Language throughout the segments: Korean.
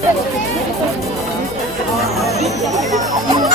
哎呀！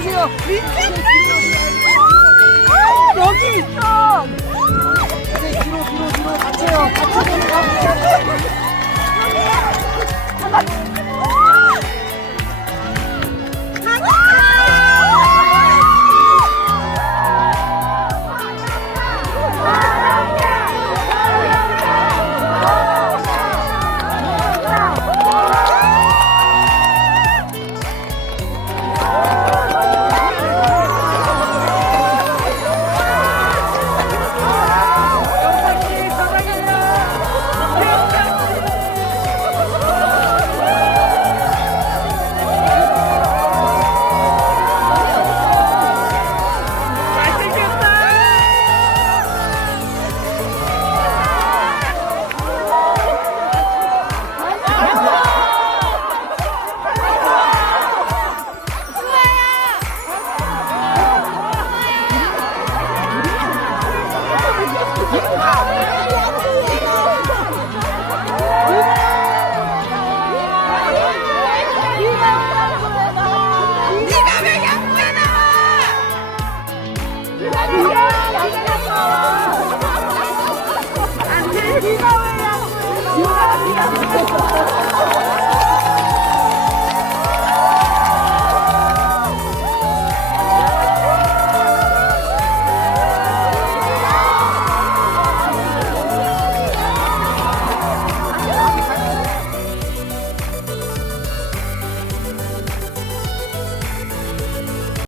뒤로 가세요. 여기 있어. 안돼. 네가 왜 야구해 네가 왜 야구해